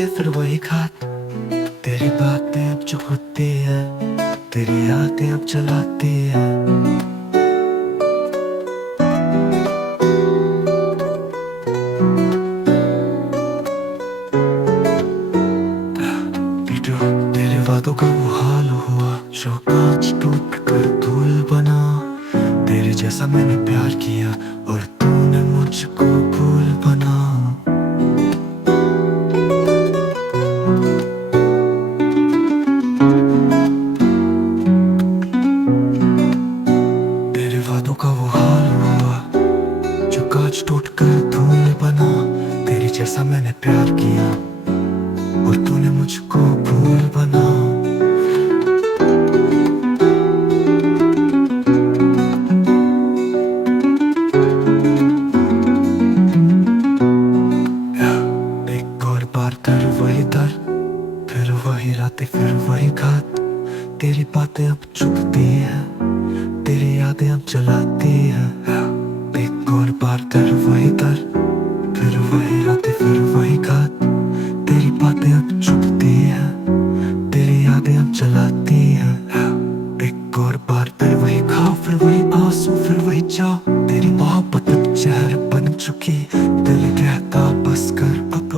बातें फिर वही खात, तेरी बातें अब जो होती है, तेरी यादें अब जलाती है। पीटू तेरे वादों का वो हाल हुआ जो कांच टूट कर धूल बना। तेरे जैसा मैंने प्यार किया और तूने मुझको भूल बना। तेरे वादों का वो हाल हुआ जो कांच टूट कर धूल बना। तेरे जैसा मैंने प्यार किया और तूने मुझको भूल बना। एक और बार फिर वही दर, फिर वही रातें फिर वही घात। तेरी बातें अब चुभती हैं, तेरी यादें अब जलाती हैं। एक और बार फिर वही दर, फिर वही रातें फिर वही घात। तेरी बातें अब चुभती हैं, तेरी यादें अब जलाती हैं। एक और बार फिर वही घाव, फिर वही आंसू फिर वही चाव। तेरी मोहब्बत अब जहर बन चुकी, दिल कहता बस कर अब।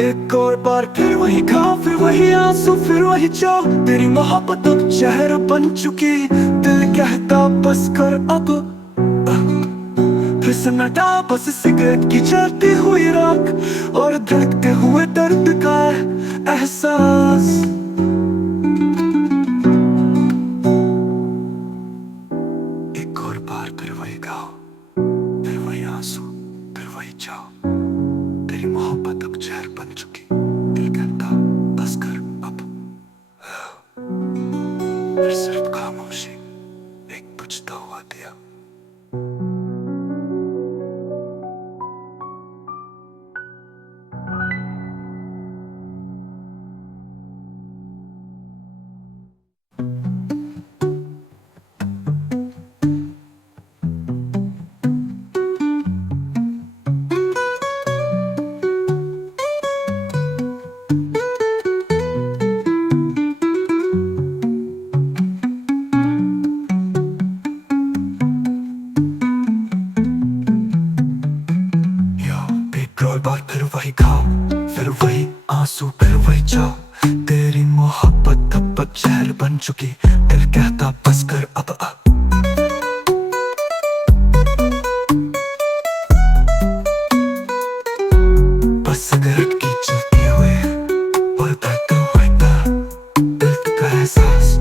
एक और बार फिर वही घाव, फिर वही आंसू फिर वही चाव। तेरी मोहब्बत अब जहर बन चुकी, दिल कहता बस कर अब। फिर सन्नाटा बस सिगरेट की जलती हुई राख और धड़कते हुए दर्द का एहसास। एक और बार फिर वही घाव, फिर वही आंसू फिर वही चाव। तेरी मोहब्बत अब जहर बन चुकी, दिल कहता बस कर अब। फिर सिर्फ खामोशी, एक बुझता हुआ दिया। एक बार फिर वही घाव, फिर वही आंसू फिर वही चाव। तेरी मोहब्बत अब जहर बन चुकी, दिल कहता बस कर अब। बस सिगरेट की जलती हुई और धड़कते हुए दिल का एहसास।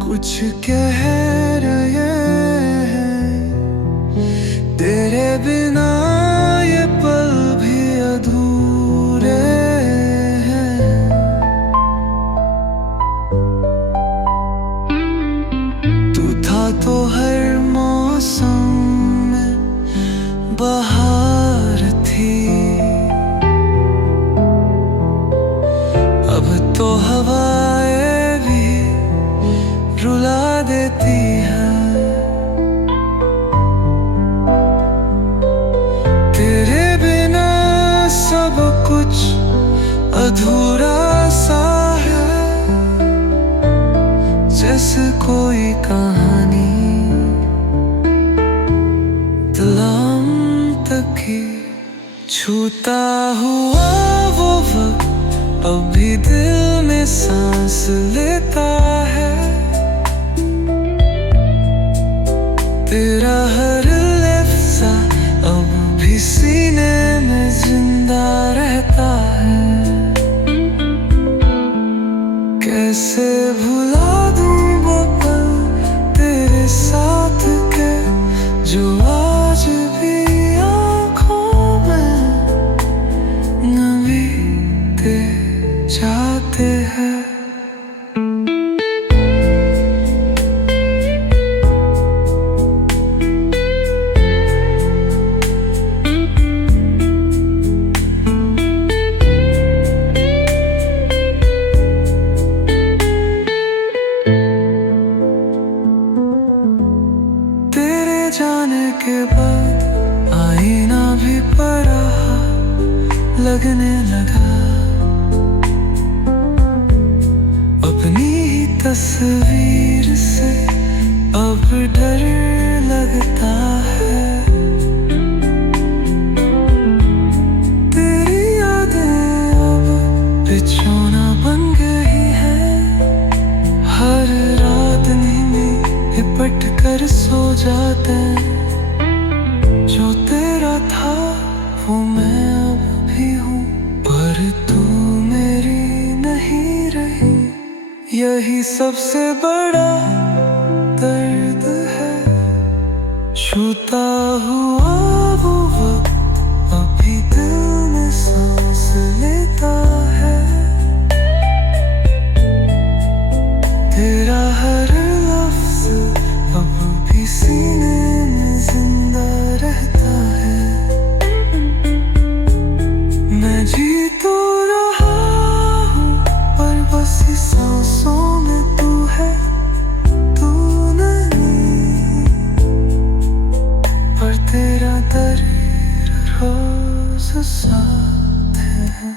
कुछ कह रहे हैं, तेरे बिना ये पल भी अधूरे हैं। तू था तो हर मौसम में बहार थी, अब तो हवाएं भी रुला देती है। तेरे बिना सब कुछ अधूरा सा है, जैसे कोई कहानी दिलम तक ही छूता हुआ वो वक्त अब भी दिल में सांस लेता है। तेरा हर लफ्ज़ अब भी सीने में जिंदा रहता है। के बाद आईना भी परा लगने लगा। अपनी ही तस्वीर से अब डर लगता है। तेरी यादें अब बिछौना बन गई है। हर रात नींद लिपट कर सो जाते हैं। जो तेरा था वो मैं अब भी हूँ, पर तू मेरी नहीं रही। यही सबसे बड़ा दर्द है। छूता हुआ वो वक्त अभी दिल में सांस लेता है। तेरा हर लफ्ज अब भी सीने में जिंदा रहता है। मैं जी तो रहा हूँ पर बस इस सांसों में तू है, तू नहीं। पर तेरा दर्द रोज साथ है।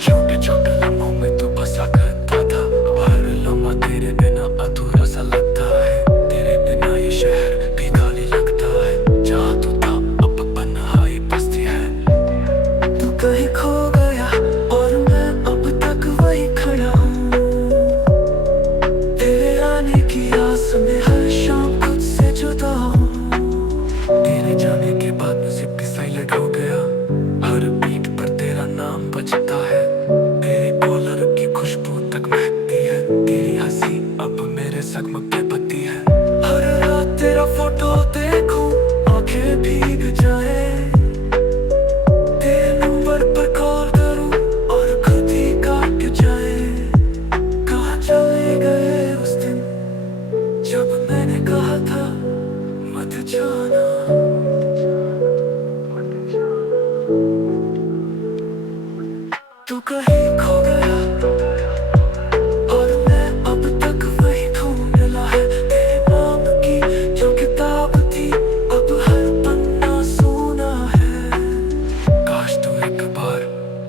छोटे छोटे लम्हों में तू बसा करता था। अब हर लम्हा तेरे बिना अधूरा सा लगता है। तेरे बिना ये शहर भी खाली लगता है। जहाँ तू था अब तन्हाई बस्ती है। तू कहीं खो गया और मैं अब तक वही खड़ा हूँ। तेरे आने की आस में हर शाम खुद से जुदा हूँ। तेरे जाने के बाद म्यूजिक भी साइलेंट हो गया। हर बीट पर तेरा नाम बजता है। तेरे कॉलर की खुशबू तक महकती है। तेरी हंसी अब मेरे जख्म पे बत्ती है। हर रात तेरा फोटो देखूं आंखें भीग जाए। तेरे नंबर पर कॉल करूं और खुद ही काट जाए। कहाँ चले गए उस दिन जब मैंने कहा था मत जाना। तू कहीं खो गया और मैं अब तक वही ढूंढ रहा है। तेरे नाम की जो किताब थी अब हर पन्ना सूना है। काश तू एक बार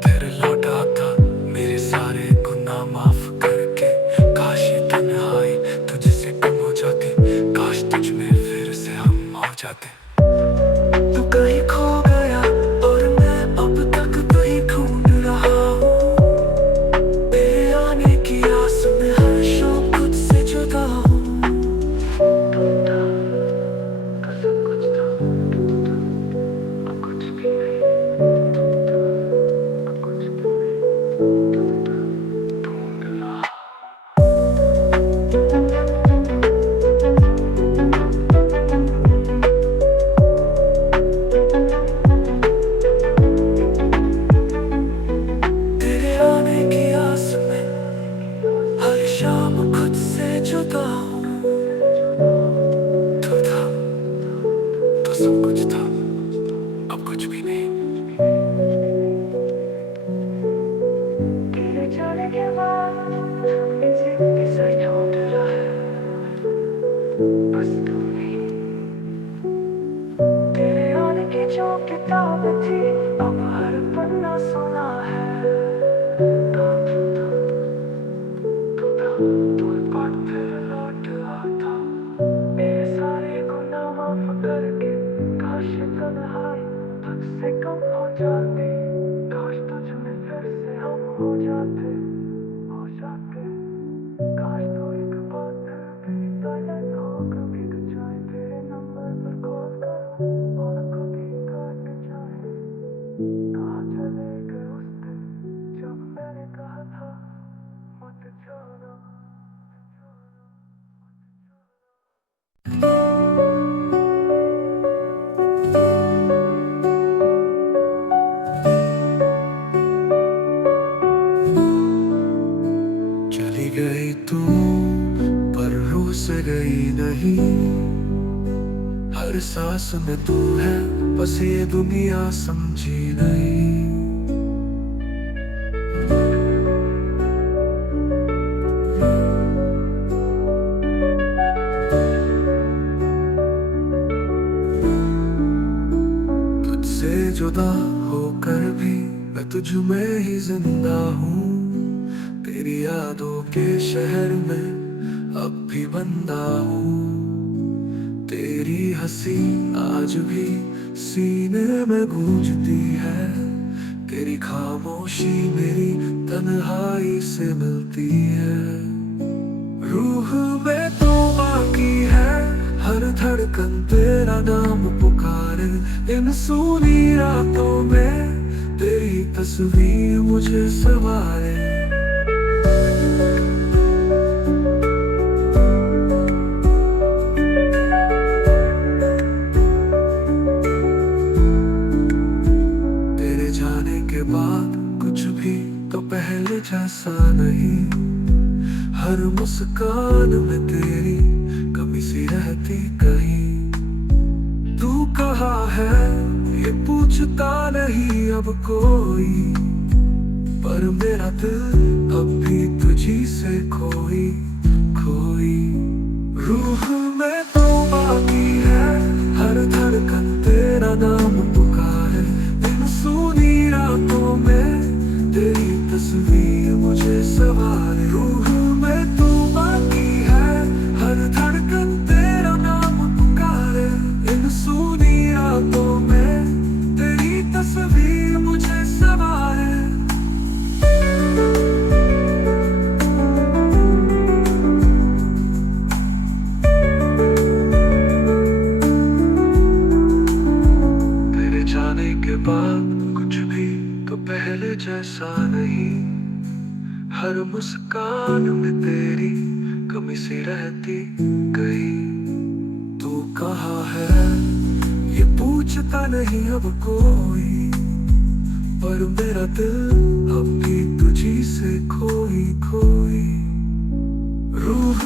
फिर लौट आता मेरे सारे गुनाह माफ करके। काश ये तन्हाई तुझसे कम हो जाती। काश तुझ में फिर से हम हो जाते। तू कहीं खो गया और मैं अब तक वही ढूंढ रहा हूँ। तेरे आने की आस में हर शाम खुद से जुदा हूँ। तू था तो सब कुछ था, अब कुछ भी नहीं। अब कुछ भी नहीं। ढूंढ रहा। तेरे आने की आस में हर शाम खुद से जुदा हूँ। तू था तो सब कुछ था, अब कुछ भी नहीं। तेरे जाने के बाद मुझे किसी ढूंढ रहा है, बस तू नहीं। तेरे आने की जो किताब थी अब हर पन्ना सुना है। तू एक बार फिर लौट आता मेरे सारे गुनाह माफ करके। काश मुझसे गई नहीं। हर सांस में तू है, बस ये दुनिया समझी नहीं। तुझसे जुदा होकर भी मैं तुझ में ही जिंदा हूँ। तेरी यादों के शहर में अब भी बंदा हूँ। तेरी हंसी आज भी सीने में गूंजती है। तेरी खामोशी मेरी तन्हाई से मिलती है। रूह में तो बाकी है, हर धड़कन तेरा नाम पुकारे। इन सूनी रातों में तेरी तस्वीर मुझे सवारे। तेरे जाने के बाद कुछ भी तो पहले जैसा नहीं। हर मुस्कान में तेरी कमी सी रहती कहीं। तू कहाँ है ये पूछता नहीं अब कोई, पर मेरा दिल अब भी तुझी से खोई खोई। रूह में तो बाकी है, हर धड़कन तेरा नाम पुकारे। इन सूनी रातों में तेरी तस्वीर मुझे सवारे। रूह में तू बाकी है, हर धड़कन तेरा नाम पुकारे। इन सूनी रातों में तेरी तस्वीर मुझे सवारे। तेरे जाने के बाद कुछ भी तो पहले जैसा नहीं। हर मुस्कान में तेरी कमी सी रहती गई। तू कहाँ है ये पूछता नहीं अब कोई, पर मेरा दिल अब भी तुझी से खोई खोई। रूह